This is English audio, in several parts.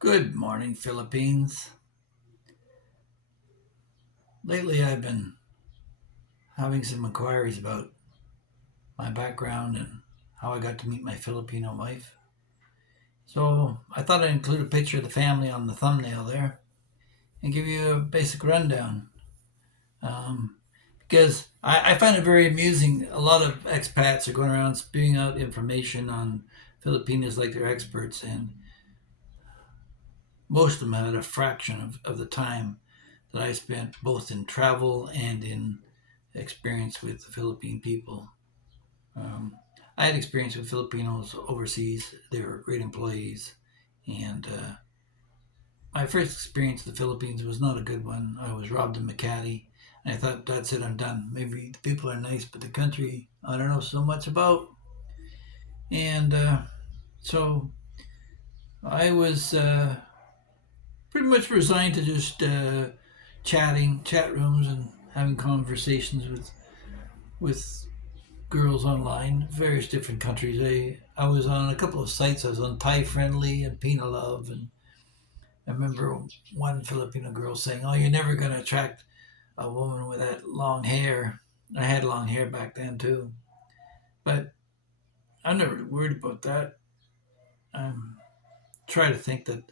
Good morning, Philippines. Lately, I've been having some inquiries about my background and how I got to meet my Filipino wife. So I thought I'd include a picture of the family on the thumbnail there and give you a basic rundown. Um, because I find it very amusing. A lot of expats are going around spewing out information on Filipinos like they're experts, and most of them had a fraction of the time that I spent both in travel and in experience with the Philippine people. Um, I had experience with Filipinos overseas. They were great employees. And my first experience in the Philippines was not a good one. I was robbed in Makati. And I thought, that's it, I'm done. Maybe the people are nice, but the country, I don't know so much about. And so I was pretty much resigned to just chatting, chat rooms, and having conversations with girls online, various different countries. I was on a couple of sites. I was on Thai Friendly and Pina Love, and I remember one Filipino girl saying, "Oh, you're never going to attract a woman with that long hair." I had long hair back then too, but I'm never worried about that. I try to think that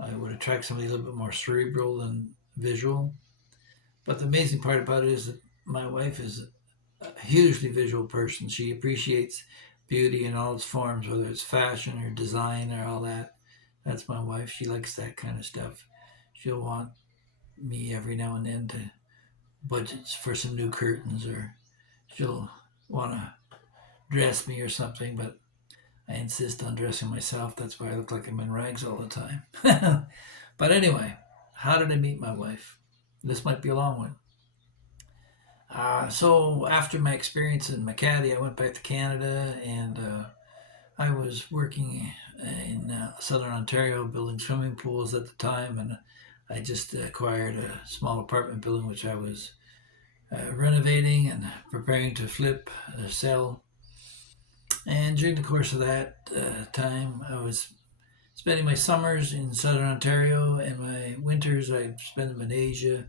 I would attract somebody a little bit more cerebral than visual. But the amazing part about it is that my wife is a hugely visual person. She appreciates beauty in all its forms, whether it's fashion or design or all that. That's my wife. She likes that kind of stuff. She'll want me every now and then to budget for some new curtains, or she'll want to dress me or something, but I insist on dressing myself. That's why I look like I'm in rags all the time. But anyway, how did I meet my wife? This might be a long one. So after my experience in Makati, I went back to Canada, and I was working in southern Ontario building swimming pools at the time, and I just acquired a small apartment building which I was renovating and preparing to flip, sell. And during the course of that time, I was spending my summers in southern Ontario, and my winters I spent them in Asia.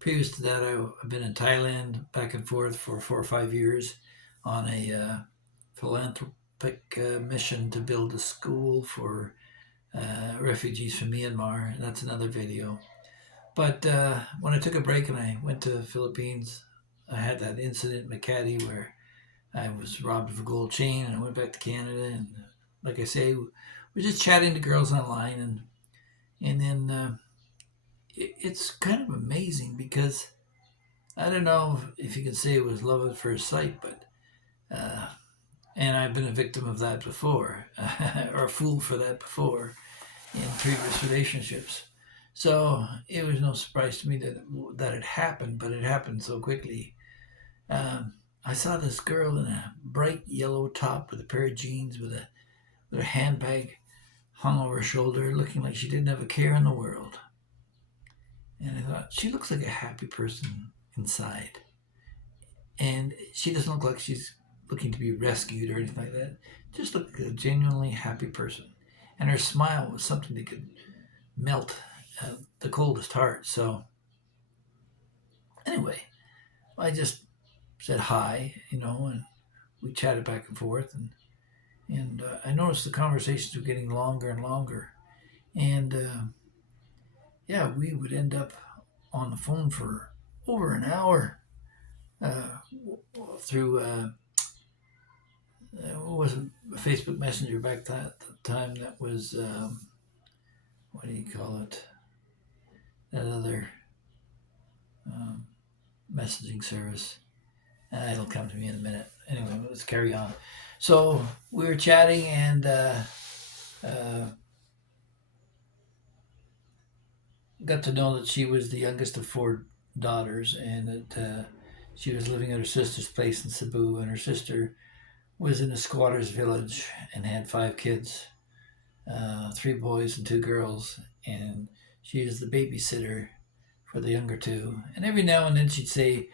Previous to that, I've been in Thailand back and forth for 4 or 5 years on a philanthropic mission to build a school for refugees from Myanmar. That's another video. But when I took a break and I went to the Philippines, I had that incident in Makati where I was robbed of a gold chain, and I went back to Canada. And like I say, we're just chatting to girls online, and then it's kind of amazing because I don't know if you can say it was love at first sight, but uh, and I've been a victim of that before, or a fool for that before in previous relationships. So it was no surprise to me that it happened, but it happened so quickly. Um, I saw this girl in a bright yellow top with a pair of jeans with a handbag hung over her shoulder, looking like she didn't have a care in the world. And I thought, she looks like a happy person inside. And she doesn't look like she's looking to be rescued or anything like that. Just looked like a genuinely happy person. And her smile was something that could melt the coldest heart. So, anyway, I just said hi, and we chatted back and forth. And I noticed the conversations were getting longer and longer. And yeah, we would end up on the phone for over an hour uh, through it wasn't Facebook Messenger back that time. That was what do you call it? That other um, messaging service. It'll come to me in a minute. Anyway, let's carry on. So we were chatting, and uh, got to know that she was the youngest of four daughters, and that she was living at her sister's place in Cebu, and her sister was in a squatter's village and had 5 kids, 3 boys and 2 girls, and she is the babysitter for the younger two. And every now and then she'd say,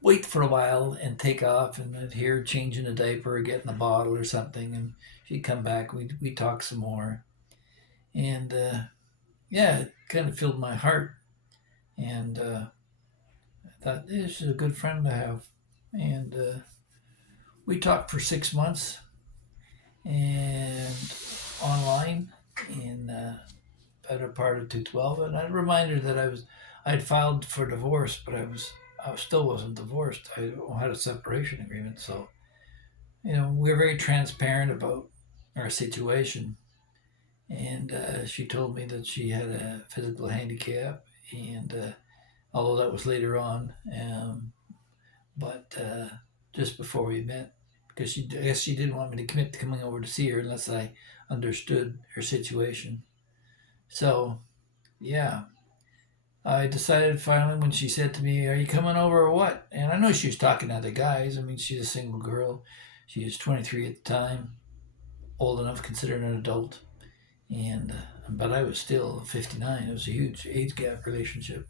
"Wait for a while," and take off, and I'd hear her changing a diaper or getting a bottle or something, and she'd come back. We'd talk some more, and yeah, it kind of filled my heart. And I thought this is a good friend to have. And we talked for 6 months and online in better part of 212. And I reminded her that I'd filed for divorce, but I still wasn't divorced. I had a separation agreement. So, we were very transparent about our situation. And she told me that she had a physical handicap, and although that was later on, but just before we met, because I guess she didn't want me to commit to coming over to see her unless I understood her situation. So yeah, I decided finally when she said to me, "Are you coming over or what?" And I know she was talking to other guys. I mean, she's a single girl. She was 23 at the time, old enough considered an adult, and but I was still 59. It was a huge age gap relationship.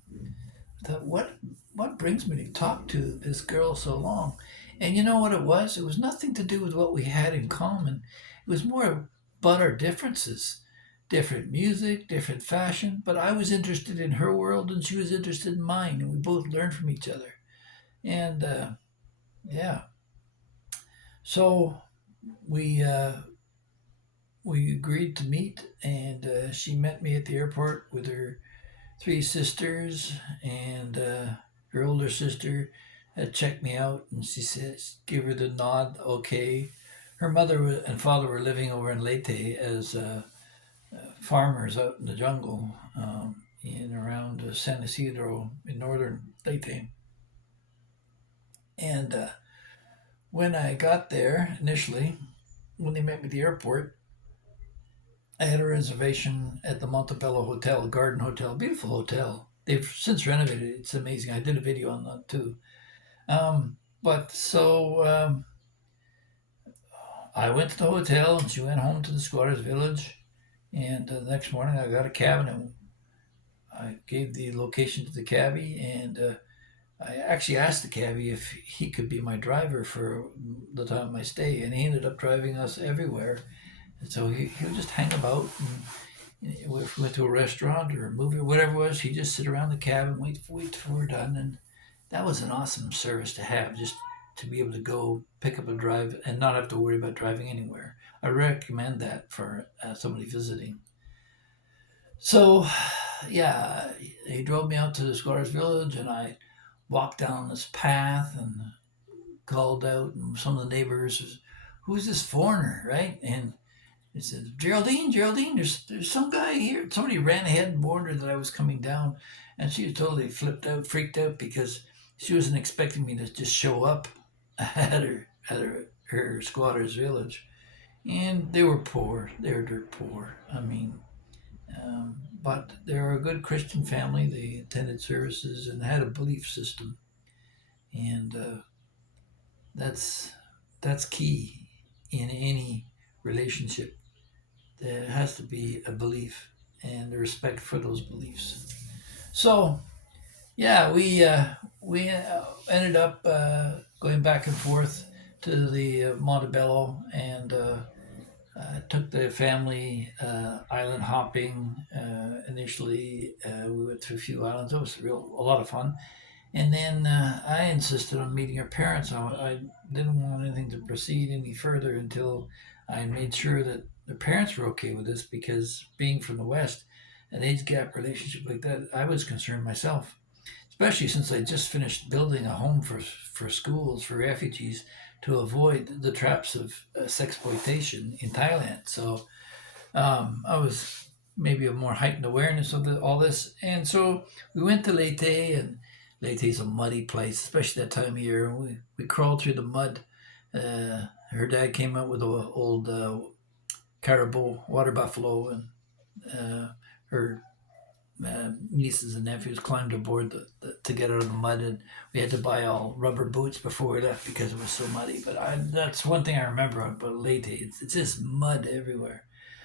I thought, what brings me to talk to this girl so long? And you know what it was? It was nothing to do with what we had in common. It was more about our differences. Different music, different fashion, but I was interested in her world and she was interested in mine, and we both learned from each other. And yeah, so we uh, we agreed to meet, and she met me at the airport with her three sisters, and her older sister had checked me out, and she says, give her the nod, okay. Her mother and father were living over in Leyte as farmers out in the jungle, in around San Isidro in northern Leyte. And when I got there initially, when they met me at the airport, I had a reservation at the Montebello Hotel, Garden Hotel, beautiful hotel. They've since renovated it. It's amazing. I did a video on that too. But I went to the hotel and she went home to the squatters village. And the next morning I got a cab and I gave the location to the cabbie. And I actually asked the cabbie if he could be my driver for the time of my stay. And he ended up driving us everywhere. And so he would just hang about. And if we went to a restaurant or a movie or whatever it was, he'd just sit around the cab and wait till we're done. And that was an awesome service to have, just to be able to go pick up a drive and not have to worry about driving anywhere. I recommend that for somebody visiting. So, yeah, he drove me out to the Squatters Village, and I walked down this path and called out, and some of the neighbors, who's this foreigner, right? And he said, Geraldine, Geraldine, there's some guy here. Somebody ran ahead and warned her that I was coming down, and she was totally flipped out, freaked out, because she wasn't expecting me to just show up at her squatter's village. And they were poor. They were dirt poor. I mean, but they were a good Christian family. They attended services and had a belief system, and that's that's key in any relationship. There has to be a belief and the respect for those beliefs. So yeah, we ended up going back and forth to the Montebello, and took the family island hopping. Initially, we went to a few islands. It was a lot of fun. And then I insisted on meeting her parents. I didn't want anything to proceed any further until I made sure that the parents were okay with this, because being from the West, an age gap relationship like that, I was concerned myself, especially since I just finished building a home for schools for refugees to avoid the traps of sexploitation in Thailand. So I was maybe a more heightened awareness of all this. And so we went to Leyte, and Leyte's a muddy place, especially that time of year. And we crawled through the mud. Her dad came out with an old caribou, water buffalo, and her nieces and nephews climbed aboard to get out of the mud, and we had to buy all rubber boots before we left because it was so muddy. But that's one thing I remember about Leyte. It's just mud everywhere.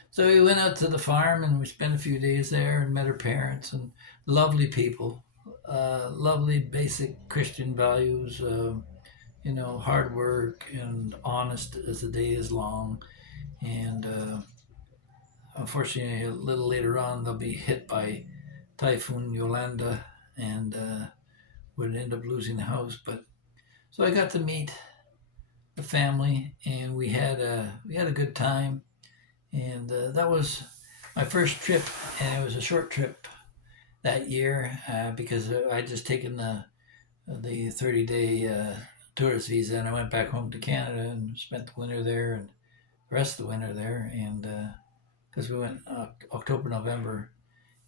So we went out to the farm and we spent a few days there and met her parents, and lovely people, lovely basic Christian values. Hard work and honest as the day is long, and unfortunately, a little later on, they'll be hit by Typhoon Yolanda and would end up losing the house. But so I got to meet the family, and we had a good time. And that was my first trip, and it was a short trip that year because I just taken the 30-day tourist visa, and I went back home to Canada and spent the winter there and the rest of the winter there, and because we went October, November,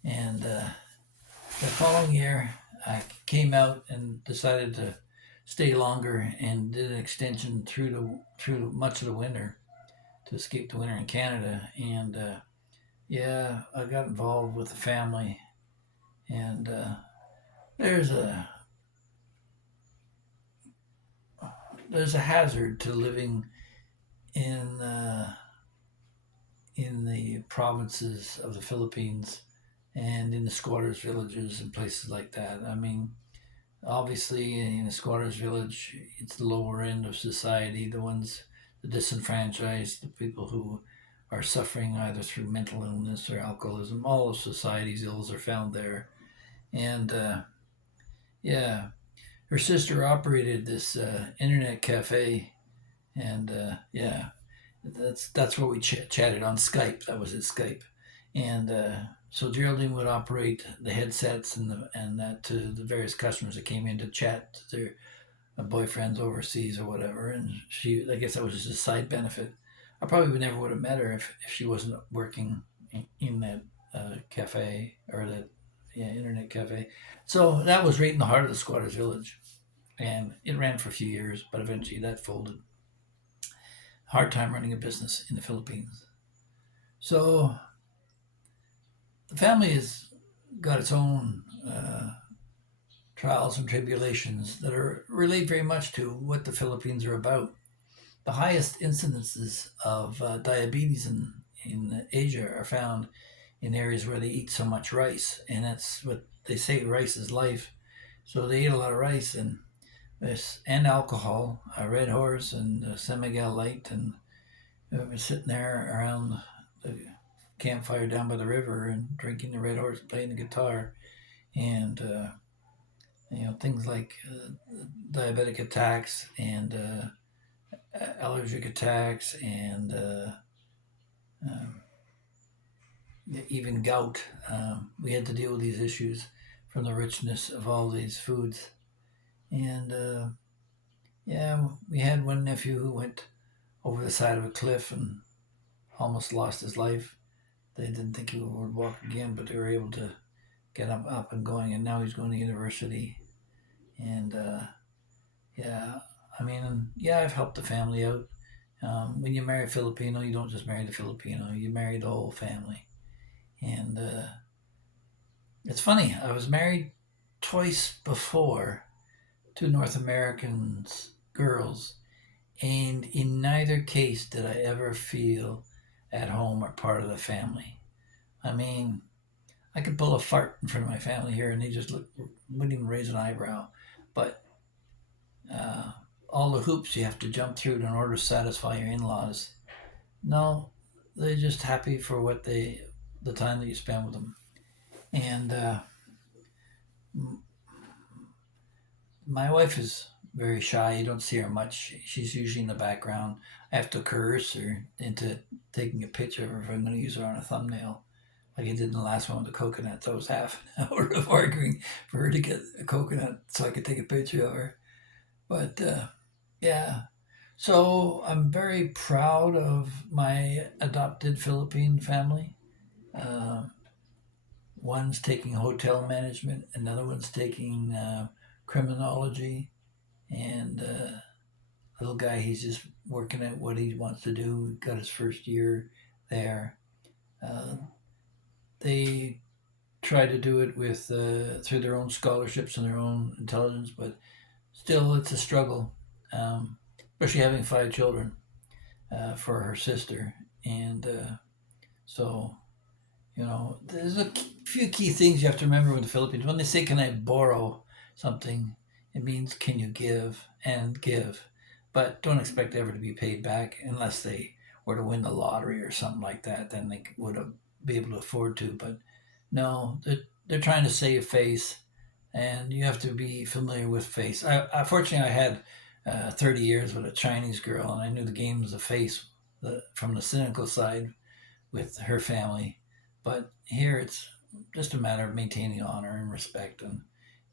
and the following year I came out and decided to stay longer and did an extension through much of the winter to escape the winter in Canada, and yeah, I got involved with the family, and there's a there's a hazard to living in uh, in the provinces of the Philippines and in the squatters' villages and places like that. I mean, obviously, in a squatters' village, it's the lower end of society, the disenfranchised, the people who are suffering either through mental illness or alcoholism. All of society's ills are found there. And yeah, her sister operated this internet cafe, and yeah, that's where we chatted on Skype. That was it, Skype, and so Geraldine would operate the headsets and that to the various customers that came in to chat to their boyfriends overseas or whatever. And I guess that was just a side benefit. I probably would never would have met her if she wasn't working in that cafe or that internet cafe. So that was right in the heart of the squatters village, and it ran for a few years, but eventually that folded. Hard time running a business in the Philippines. So the family has got its own trials and tribulations that are relate very much to what the Philippines are about. The highest incidences of diabetes in Asia are found in areas where they eat so much rice, and that's what they say, rice is life. So they eat a lot of rice and this and alcohol, a Red Horse and San Miguel Light, and we're sitting there around the campfire down by the river and drinking the Red Horse, playing the guitar, and things like diabetic attacks and allergic attacks and um, even gout. We had to deal with these issues from the richness of all these foods, and yeah, we had one nephew who went over the side of a cliff and almost lost his life. They didn't think he would walk again, but they were able to get him up and going, and now he's going to university. And yeah, I mean, yeah, I've helped the family out. When you marry a Filipino, you don't just marry the Filipino; you marry the whole family. And it's funny, I was married twice before to North Americans girls, and in neither case did I ever feel at home or part of the family. I mean, I could pull a fart in front of my family here, and they just wouldn't even raise an eyebrow. But uh, all the hoops you have to jump through in order to satisfy your in-laws, no, they're just happy for the time that you spend with them. And my wife is very shy. You don't see her much. She's usually in the background. I have to coerce her into taking a picture of her if I'm going to use her on a thumbnail, like I did in the last one with the coconut. That was half an hour of arguing for her to get a coconut so I could take a picture of her. But yeah, so I'm very proud of my adopted Philippine family. Uh, One's taking hotel management, another one's taking criminology, and little guy, he's just working at what he wants to do. Got his first year there. Uh, they try to do it with through their own scholarships and their own intelligence, but still, it's a struggle. Especially having five children for her sister, and so there's a few key things you have to remember with the Philippines. When they say, "Can I borrow something?" it means, "Can you give and give?" But don't expect ever to be paid back unless they were to win the lottery or something like that. Then they would have be able to afford to. But no, they're trying to save face, and you have to be familiar with face. Fortunately, I had 30 years with a Chinese girl, and I knew the games of face from the cynical side with her family. But here it's just a matter of maintaining honor and respect. And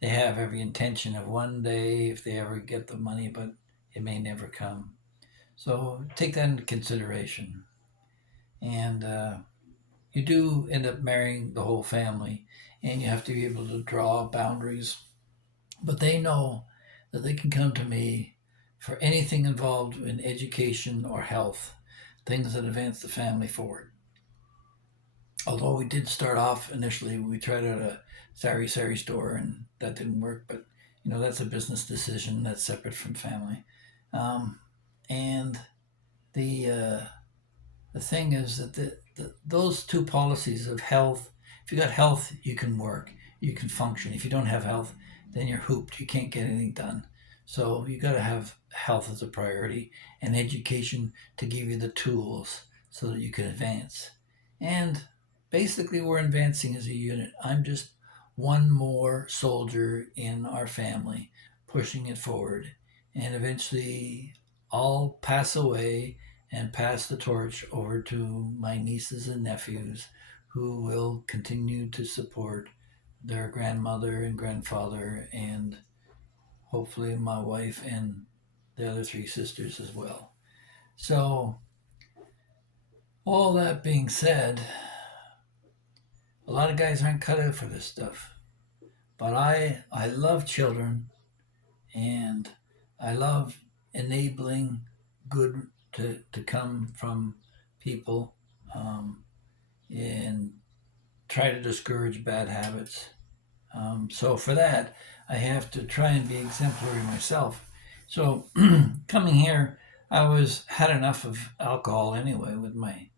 they have every intention of one day, if they ever get the money, but it may never come. So take that into consideration. And you do end up marrying the whole family, and you have to be able to draw boundaries. But they know that they can come to me for anything involved in education or health, things that advance the family forward. Although we did start off initially, we tried out a sari store, and that didn't work. But that's a business decision that's separate from family. Um, and the uh, the thing is that those two policies of health, if you got health, you can work, you can function. If you don't have health, then you're hooped. You can't get anything done. So you got to have health as a priority and education to give you the tools so that you can advance. And basically, we're advancing as a unit. I'm just one more soldier in our family pushing it forward. And eventually, I'll pass away and pass the torch over to my nieces and nephews who will continue to support their grandmother and grandfather, and hopefully my wife and the other three sisters as well. So, all that being said, a lot of guys aren't cut out for this stuff. But I love children, and I love enabling good to come from people, and try to discourage bad habits. So for that, I have to try and be exemplary myself. So coming here, I was had enough of alcohol anyway with my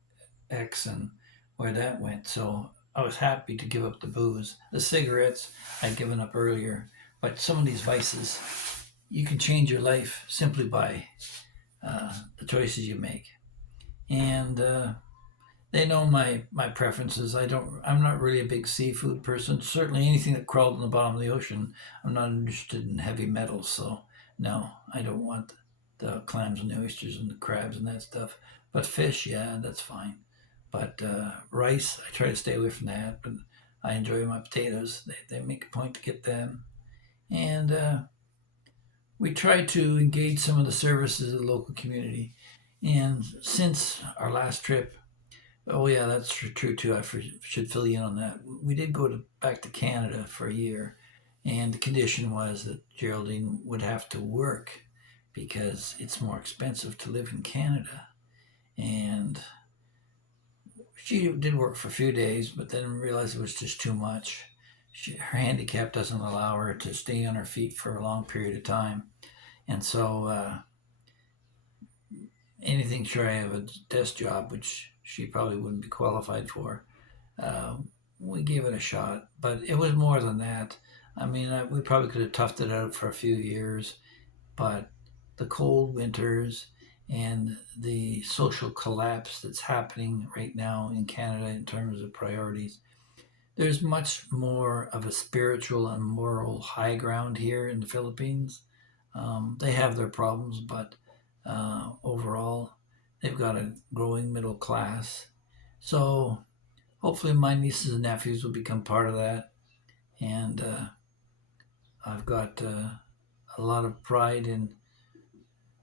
ex and where that went. So I was happy to give up the booze. The cigarettes I'd given up earlier, but some of these vices, you can change your life simply by the choices you make. And they know my preferences. I'm not really a big seafood person. Certainly anything that crawled in the bottom of the ocean. I'm not interested in heavy metals. So no, I don't want the clams and the oysters and the crabs and that stuff. But fish, yeah, that's fine. But rice, I try to stay away from that. But I enjoy my potatoes. They make a point to get them. And we try to engage some of the services of the local community. And since our last trip, oh yeah, that's true too. I should fill you in on that. We did go back to Canada for a year, and the condition was that Geraldine would have to work because it's more expensive to live in Canada. And she did work for a few days, but then realized it was just too much. Her handicap doesn't allow her to stay on her feet for a long period of time, and so anything shy of a desk job, which she probably wouldn't be qualified for, uh, we gave it a shot. But it was more than that. I mean, we probably could have toughed it out for a few years, but the cold winters and the social collapse that's happening right now in Canada in terms of priorities, there's much more of a spiritual and moral high ground here in the Philippines. They have their problems, but overall, they've got a growing middle class. So hopefully, my nieces and nephews will become part of that. And I've got a lot of pride in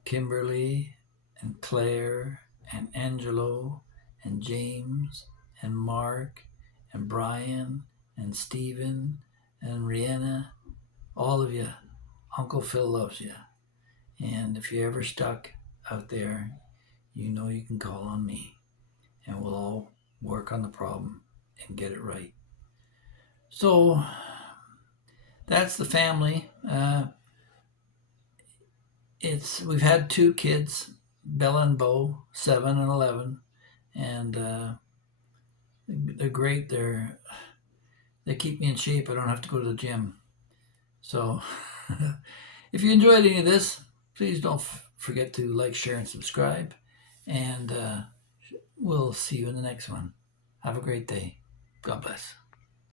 Kimberly and Claire and Angelo and James and Mark and Brian and Stephen and Rihanna. All of you, Uncle Phil loves you. And if you're ever stuck out there, you know you can call on me, and we'll all work on the problem and get it right. So that's the family. We've had two kids, Bella and Bo, 7 and 11, and they're great. They keep me in shape. I don't have to go to the gym. So if you enjoyed any of this, please don't forget to like, share, and subscribe. And we'll see you in the next one. Have a great day. God bless.